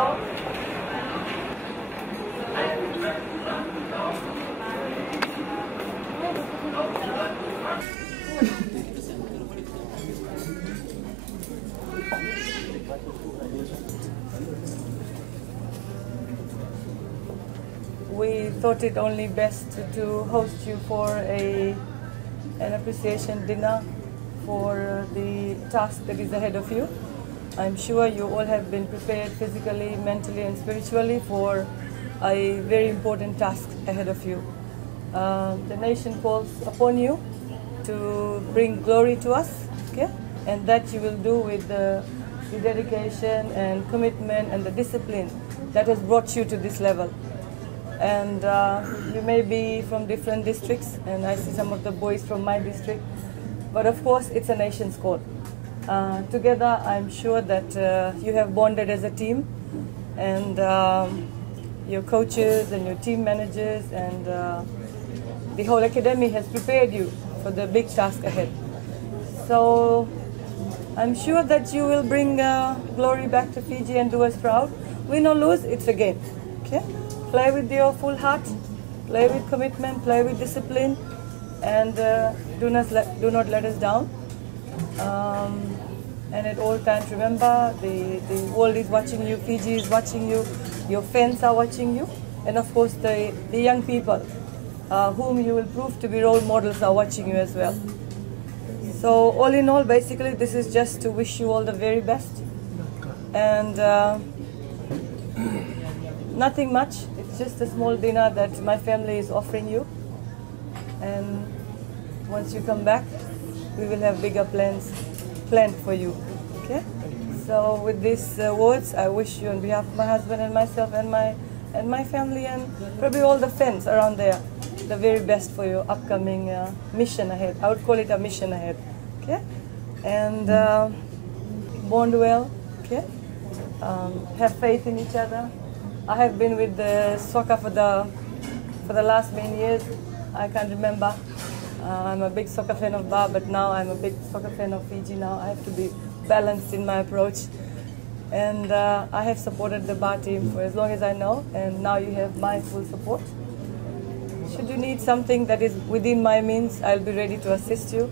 We thought it only best to host you for an appreciation dinner for the task that is ahead of you. I'm sure you all have been prepared physically, mentally and spiritually for a very important task ahead of you. The nation calls upon you to bring glory to us, okay? And that you will do with the dedication and commitment and the discipline that has brought you to this level. And you may be from different districts, and I see some of the boys from my district, but of course it's a nation's call. Together I'm sure that you have bonded as a team, and your coaches and your team managers and the whole academy has prepared you for the big task ahead. So I'm sure that you will bring glory back to Fiji and do us proud. Win or lose, it's a game, okay? Play with your full heart, play with commitment, play with discipline, and do not let us down. And at all times, remember, the world is watching you, Fiji is watching you, your fans are watching you, and of course the young people whom you will prove to be role models are watching you as well. So all in all, basically, this is just to wish you all the very best. And nothing much. It's just a small dinner that my family is offering you. And once you come back, we will have bigger plans planned for you. Okay? So with these words, I wish you on behalf of my husband and myself and my family and probably all the fans around there, the very best for your upcoming mission ahead. I would call it a mission ahead. Okay? And bond well. Okay? Have faith in each other. I have been with the soccer for the last many years. I can't remember. I'm a big soccer fan of Bar, but now I'm a big soccer fan of Fiji now. I have to be balanced in my approach. And I have supported the Bar team for as long as I know, and now you have my full support. Should you need something that is within my means, I'll be ready to assist you.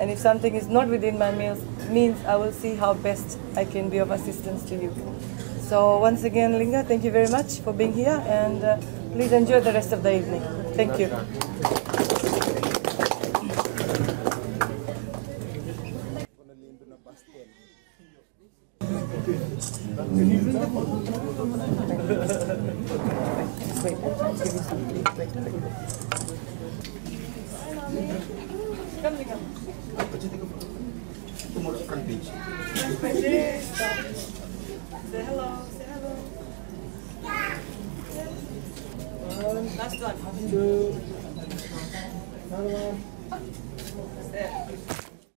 And if something is not within my means, I will see how best I can be of assistance to you. So once again, Linga, thank you very much for being here, and please enjoy the rest of the evening. Thank you. Come, Linga.